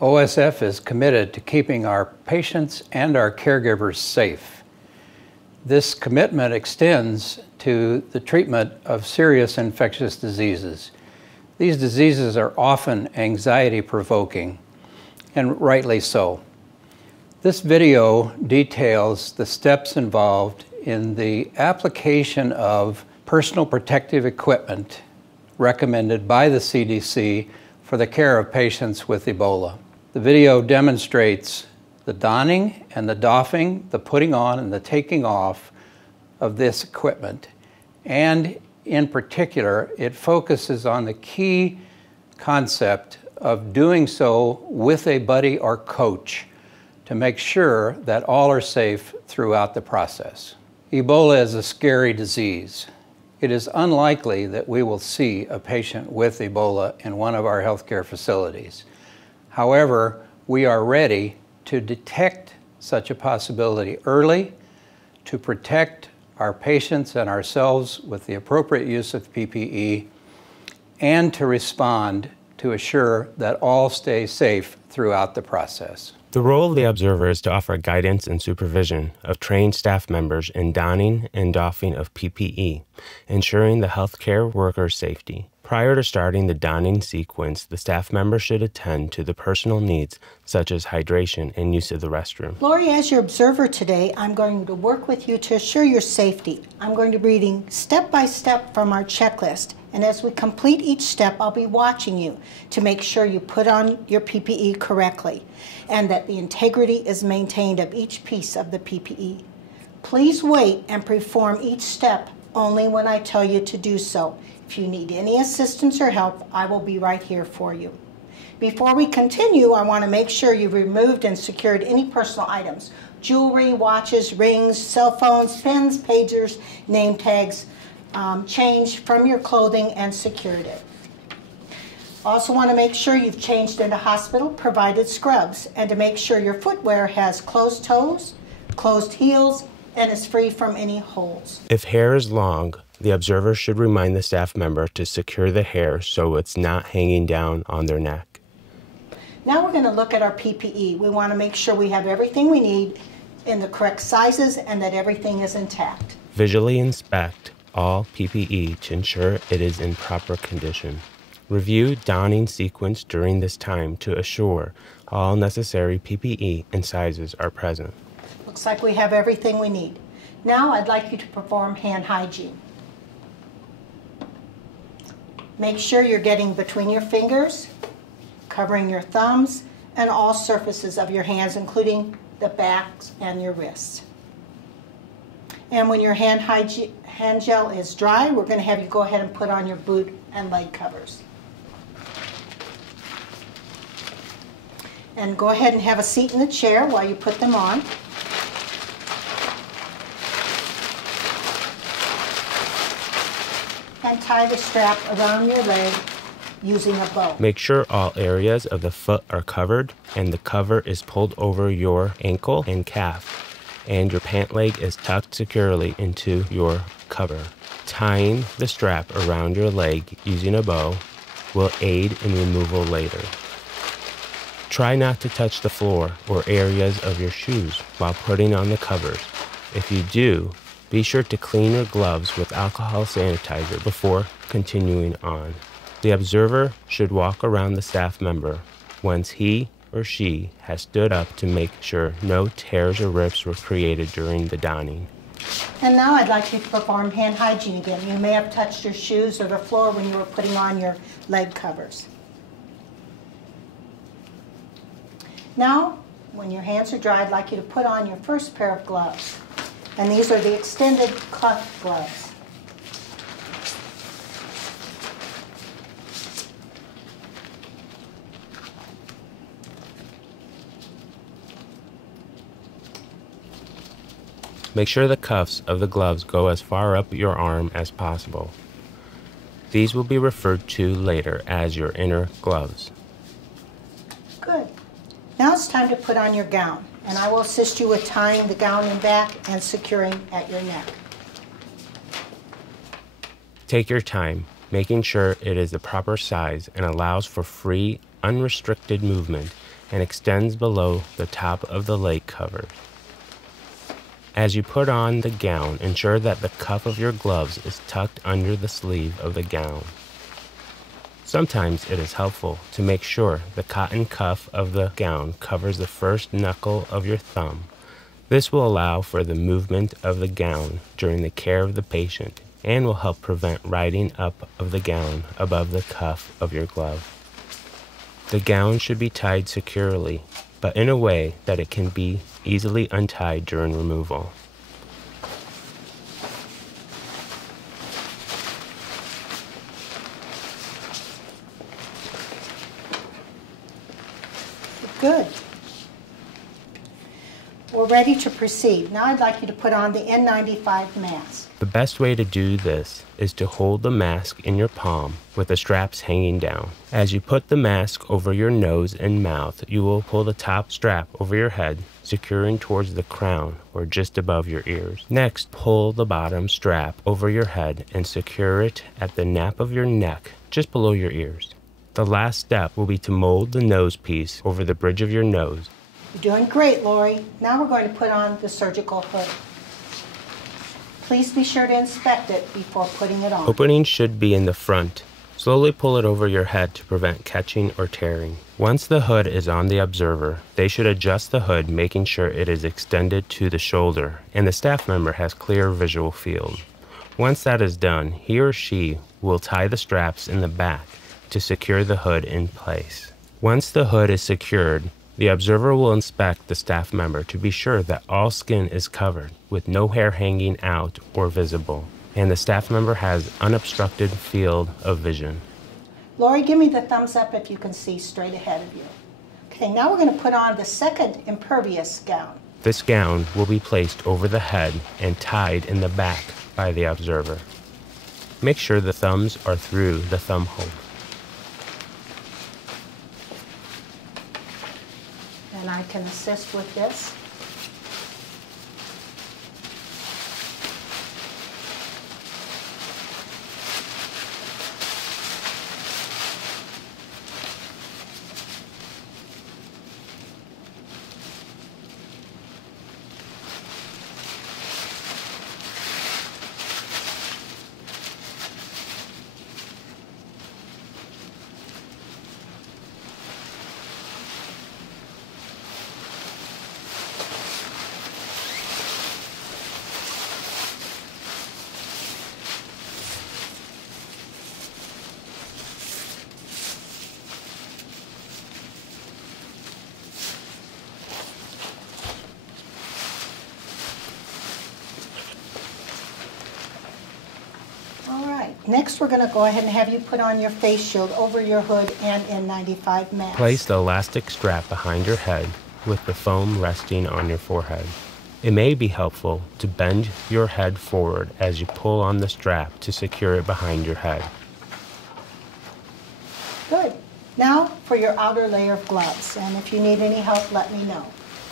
OSF is committed to keeping our patients and our caregivers safe. This commitment extends to the treatment of serious infectious diseases. These diseases are often anxiety-provoking, and rightly so. This video details the steps involved in the application of personal protective equipment recommended by the CDC for the care of patients with Ebola. The video demonstrates the donning and the doffing, the putting on and the taking off of this equipment. And in particular, it focuses on the key concept of doing so with a buddy or coach to make sure that all are safe throughout the process. Ebola is a scary disease. It is unlikely that we will see a patient with Ebola in one of our healthcare facilities. However, we are ready to detect such a possibility early, to protect our patients and ourselves with the appropriate use of PPE, and to respond to assure that all stay safe throughout the process. The role of the observer is to offer guidance and supervision of trained staff members in donning and doffing of PPE, ensuring the healthcare workers' safety. Prior to starting the donning sequence, the staff member should attend to the personal needs such as hydration and use of the restroom. Lori, as your observer today, I'm going to work with you to assure your safety. I'm going to be reading step by step from our checklist. And as we complete each step, I'll be watching you to make sure you put on your PPE correctly and that the integrity is maintained of each piece of the PPE. Please wait and perform each step only when I tell you to do so. If you need any assistance or help, I will be right here for you. Before we continue, I want to make sure you've removed and secured any personal items: jewelry, watches, rings, cell phones, pens, pagers, name tags, change from your clothing, and secured it. Also want to make sure you've changed into hospital-provided scrubs and to make sure your footwear has closed toes, closed heels, and is free from any holes. If hair is long, the observer should remind the staff member to secure the hair so it's not hanging down on their neck. Now we're going to look at our PPE. We want to make sure we have everything we need in the correct sizes and that everything is intact. Visually inspect all PPE to ensure it is in proper condition. Review donning sequence during this time to assure all necessary PPE and sizes are present. Looks like we have everything we need. Now I'd like you to perform hand hygiene. Make sure you're getting between your fingers, covering your thumbs, and all surfaces of your hands, including the backs and your wrists. And when your hand gel is dry, we're going to have you go ahead and put on your boot and leg covers. And go ahead and have a seat in the chair while you put them on. And tie the strap around your leg using a bow. Make sure all areas of the foot are covered and the cover is pulled over your ankle and calf, and your pant leg is tucked securely into your cover. Tying the strap around your leg using a bow will aid in removal later. Try not to touch the floor or areas of your shoes while putting on the covers. If you do, be sure to clean your gloves with alcohol sanitizer before continuing on. The observer should walk around the staff member once he or she has stood up to make sure no tears or rips were created during the donning. And now I'd like you to perform hand hygiene again. You may have touched your shoes or the floor when you were putting on your leg covers. Now, when your hands are dry, I'd like you to put on your first pair of gloves. And these are the extended cloth gloves. Make sure the cuffs of the gloves go as far up your arm as possible. These will be referred to later as your inner gloves. Good. Now it's time to put on your gown, and I will assist you with tying the gown in back and securing at your neck. Take your time, making sure it is the proper size and allows for free, unrestricted movement and extends below the top of the leg cover. As you put on the gown, ensure that the cuff of your gloves is tucked under the sleeve of the gown. Sometimes it is helpful to make sure the cotton cuff of the gown covers the first knuckle of your thumb. This will allow for the movement of the gown during the care of the patient and will help prevent riding up of the gown above the cuff of your glove. The gown should be tied securely, but in a way that it can be easily untied during removal. Good. We're ready to proceed. Now I'd like you to put on the N95 mask. The best way to do this is to hold the mask in your palm with the straps hanging down. As you put the mask over your nose and mouth, you will pull the top strap over your head, securing towards the crown or just above your ears. Next, pull the bottom strap over your head and secure it at the nape of your neck, just below your ears. The last step will be to mold the nose piece over the bridge of your nose. You're doing great, Lori. Now we're going to put on the surgical hood. Please be sure to inspect it before putting it on. Opening should be in the front. Slowly pull it over your head to prevent catching or tearing. Once the hood is on the observer, they should adjust the hood, making sure it is extended to the shoulder and the staff member has clear visual field. Once that is done, he or she will tie the straps in the back to secure the hood in place. Once the hood is secured, the observer will inspect the staff member to be sure that all skin is covered with no hair hanging out or visible, and the staff member has unobstructed field of vision. Lori, give me the thumbs up if you can see straight ahead of you. Okay, now we're going to put on the second impervious gown. This gown will be placed over the head and tied in the back by the observer. Make sure the thumbs are through the thumb hole. And I can assist with this. Next, we're going to go ahead and have you put on your face shield over your hood and N95 mask. Place the elastic strap behind your head with the foam resting on your forehead. It may be helpful to bend your head forward as you pull on the strap to secure it behind your head. Good. Now for your outer layer of gloves, and if you need any help, let me know.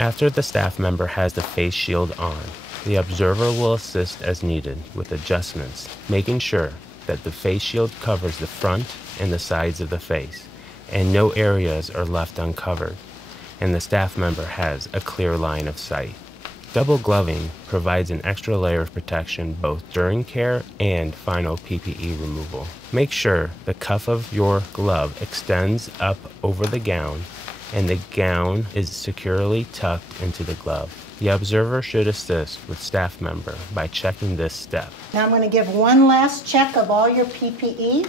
After the staff member has the face shield on, the observer will assist as needed with adjustments, making sure that the face shield covers the front and the sides of the face, and no areas are left uncovered, and the staff member has a clear line of sight. Double gloving provides an extra layer of protection both during care and final PPE removal. Make sure the cuff of your glove extends up over the gown and the gown is securely tucked into the glove. The observer should assist with staff member by checking this step. Now I'm going to give one last check of all your PPE.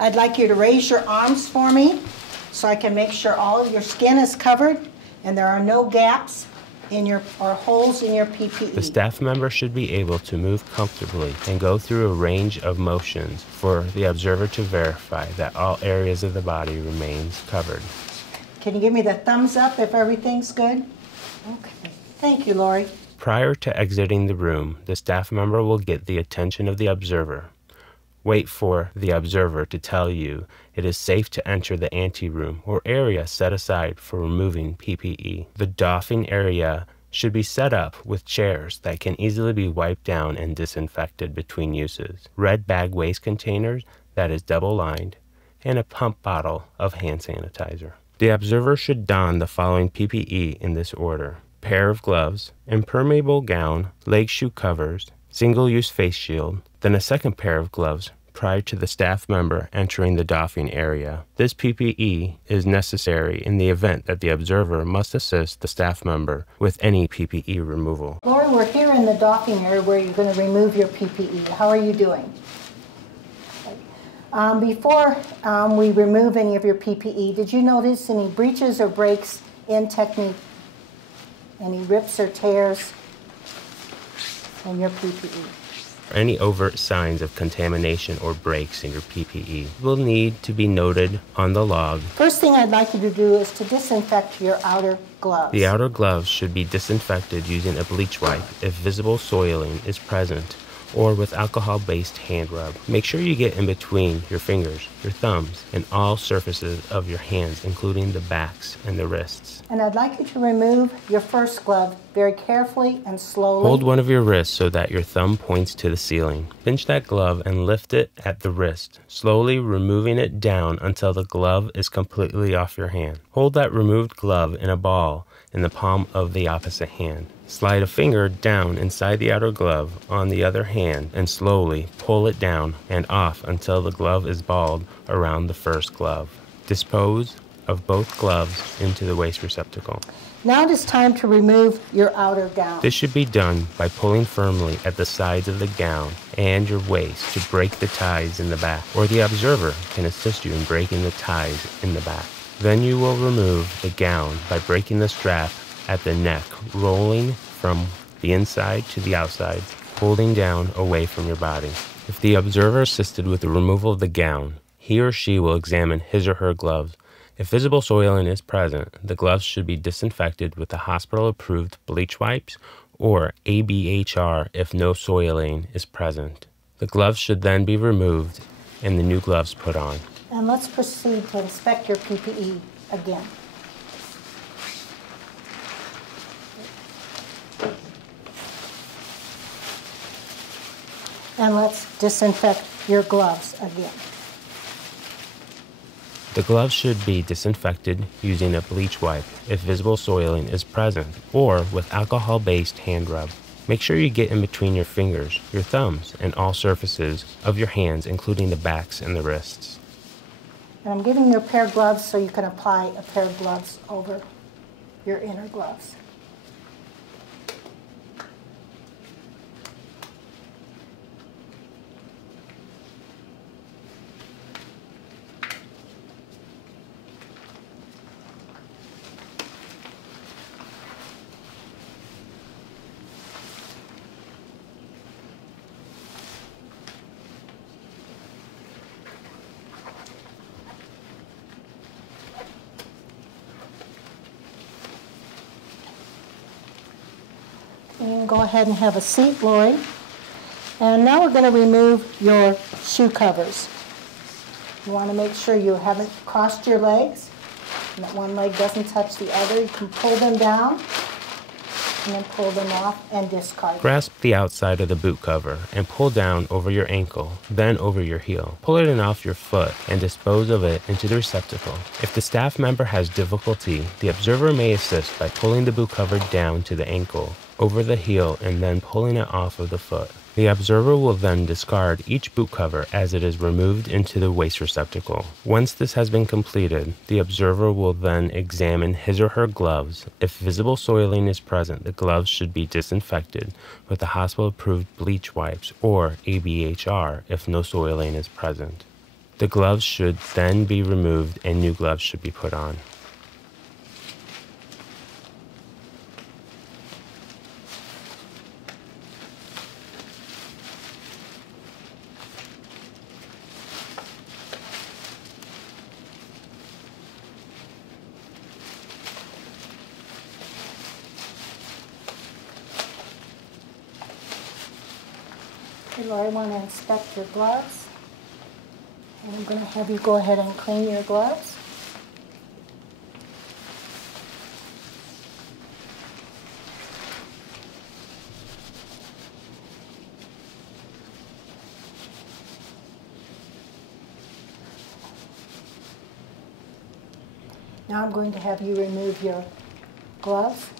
I'd like you to raise your arms for me so I can make sure all of your skin is covered and there are no gaps in your or holes in your PPE. The staff member should be able to move comfortably and go through a range of motions for the observer to verify that all areas of the body remains covered. Can you give me the thumbs up if everything's good? Okay. Thank you, Lori. Prior to exiting the room, the staff member will get the attention of the observer. Wait for the observer to tell you it is safe to enter the anteroom or area set aside for removing PPE. The doffing area should be set up with chairs that can easily be wiped down and disinfected between uses. Red bag waste containers that is double-lined and a pump bottle of hand sanitizer. The observer should don the following PPE in this order: pair of gloves, impermeable gown, leg shoe covers, single-use face shield, then a second pair of gloves prior to the staff member entering the doffing area. This PPE is necessary in the event that the observer must assist the staff member with any PPE removal. Lauren, we're here in the doffing area where you're going to remove your PPE. How are you doing? Before we remove any of your PPE, did you notice any breaches or breaks in technique? Any rips or tears in your PPE? Any overt signs of contamination or breaks in your PPE will need to be noted on the log. First thing I'd like you to do is to disinfect your outer gloves. The outer gloves should be disinfected using a bleach wipe if visible soiling is present, or with alcohol-based hand rub. Make sure you get in between your fingers, your thumbs, and all surfaces of your hands, including the backs and the wrists. And I'd like you to remove your first glove very carefully and slowly. Hold one of your wrists so that your thumb points to the ceiling. Pinch that glove and lift it at the wrist, slowly removing it down until the glove is completely off your hand. Hold that removed glove in a ball in the palm of the opposite hand. Slide a finger down inside the outer glove on the other hand and slowly pull it down and off until the glove is balled around the first glove. Dispose of both gloves into the waste receptacle. Now it is time to remove your outer gown. This should be done by pulling firmly at the sides of the gown and your waist to break the ties in the back, or the observer can assist you in breaking the ties in the back. Then you will remove the gown by breaking the strap at the neck, rolling from the inside to the outside, holding down away from your body. If the observer assisted with the removal of the gown, he or she will examine his or her gloves. If visible soiling is present, the gloves should be disinfected with the hospital-approved bleach wipes or ABHR if no soiling is present. The gloves should then be removed and the new gloves put on. And let's proceed to inspect your PPE again. And let's disinfect your gloves again. The gloves should be disinfected using a bleach wipe if visible soiling is present, or with alcohol-based hand rub. Make sure you get in between your fingers, your thumbs, and all surfaces of your hands, including the backs and the wrists. And I'm giving you a pair of gloves so you can apply a pair of gloves over your inner gloves. You can go ahead and have a seat, Lori. And now we're going to remove your shoe covers. You want to make sure you haven't crossed your legs and that one leg doesn't touch the other. You can pull them down and then pull them off and discard. Grasp the outside of the boot cover and pull down over your ankle, then over your heel. Pull it in off your foot and dispose of it into the receptacle. If the staff member has difficulty, the observer may assist by pulling the boot cover down to the ankle, over the heel, and then pulling it off of the foot. The observer will then discard each boot cover as it is removed into the waste receptacle. Once this has been completed, the observer will then examine his or her gloves. If visible soiling is present, the gloves should be disinfected with the hospital-approved bleach wipes or ABHR if no soiling is present. The gloves should then be removed and new gloves should be put on. Okay, Lori, I want to inspect your gloves. And I'm going to have you go ahead and clean your gloves. Now I'm going to have you remove your gloves.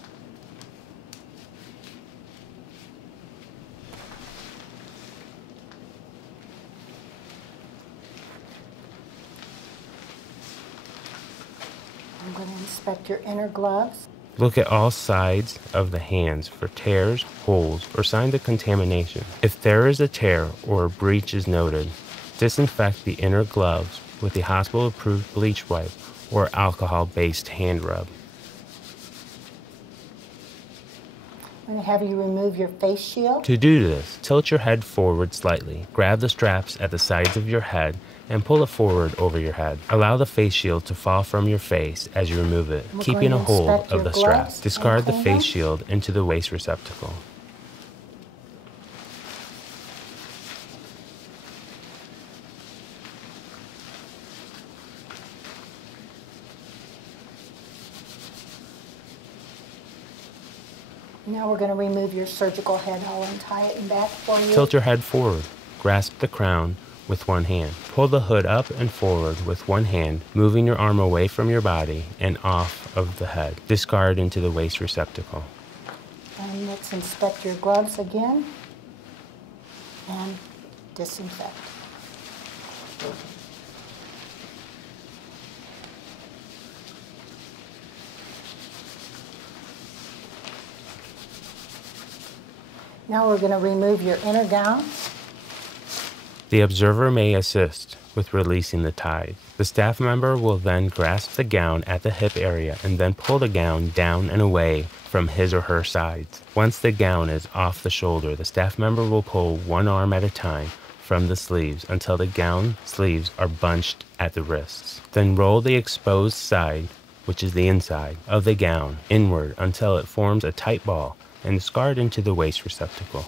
I'm going to inspect your inner gloves. Look at all sides of the hands for tears, holes, or signs of contamination. If there is a tear or a breach is noted, disinfect the inner gloves with a hospital-approved bleach wipe or alcohol-based hand rub. I'm going to have you remove your face shield. To do this, tilt your head forward slightly, grab the straps at the sides of your head, and pull it forward over your head. Allow the face shield to fall from your face as you remove it, keeping a hold of the strap. Discard the face shield into the waste receptacle. Now we're going to remove your surgical head. I'll untie it and back for you. Tilt your head forward. Grasp the crown with one hand. Pull the hood up and forward with one hand, moving your arm away from your body and off of the head. Discard into the waste receptacle. And let's inspect your gloves again and disinfect. Now we're going to remove your inner gown. The observer may assist with releasing the ties. The staff member will then grasp the gown at the hip area and then pull the gown down and away from his or her sides. Once the gown is off the shoulder, the staff member will pull one arm at a time from the sleeves until the gown sleeves are bunched at the wrists. Then roll the exposed side, which is the inside, of the gown inward until it forms a tight ball and discard into the waste receptacle.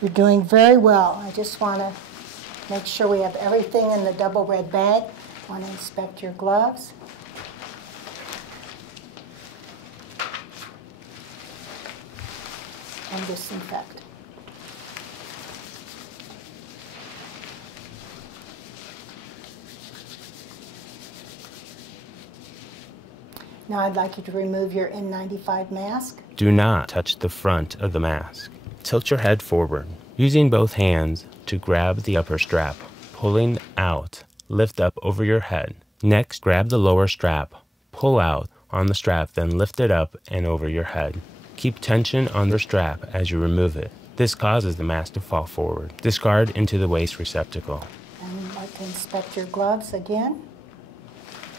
You're doing very well. I just want to make sure we have everything in the double red bag. I want to inspect your gloves. And disinfect. Now I'd like you to remove your N95 mask. Do not touch the front of the mask. Tilt your head forward, using both hands to grab the upper strap. Pulling out, lift up over your head. Next, grab the lower strap, pull out on the strap, then lift it up and over your head. Keep tension on the strap as you remove it. This causes the mask to fall forward. Discard into the waste receptacle. And I'd like to inspect your gloves again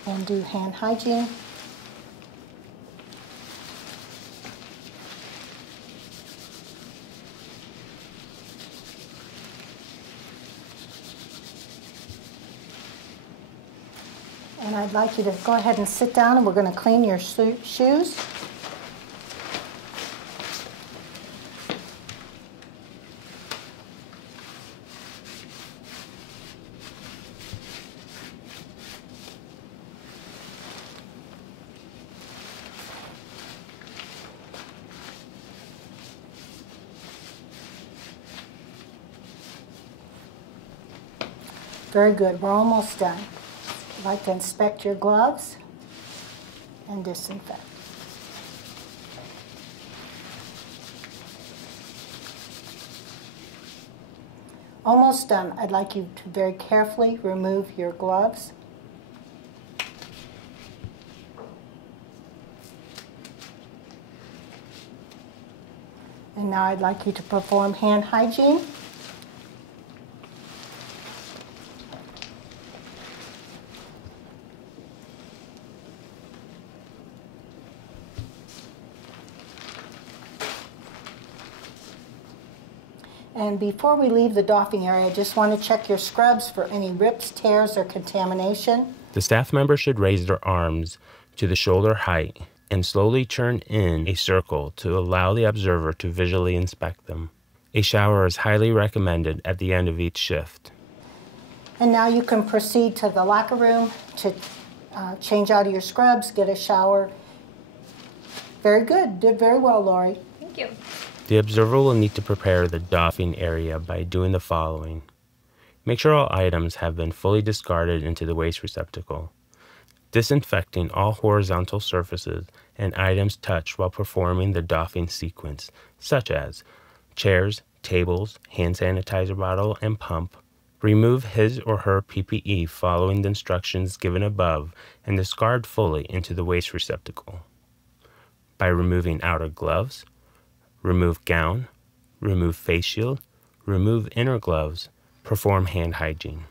and do hand hygiene. And I'd like you to go ahead and sit down, and we're going to clean your shoes. Very good. We're almost done. I'd like to inspect your gloves and disinfect. Almost done. I'd like you to very carefully remove your gloves. And now I'd like you to perform hand hygiene. And before we leave the doffing area, I just want to check your scrubs for any rips, tears, or contamination. The staff member should raise their arms to the shoulder height and slowly turn in a circle to allow the observer to visually inspect them. A shower is highly recommended at the end of each shift. And now you can proceed to the locker room to change out of your scrubs, get a shower. Very good. Did very well, Lori. Thank you. The observer will need to prepare the doffing area by doing the following. Make sure all items have been fully discarded into the waste receptacle. Disinfecting all horizontal surfaces and items touched while performing the doffing sequence, such as chairs, tables, hand sanitizer bottle, and pump. Remove his or her PPE following the instructions given above and discard fully into the waste receptacle. By removing outer gloves, remove gown, remove face shield, remove inner gloves, perform hand hygiene.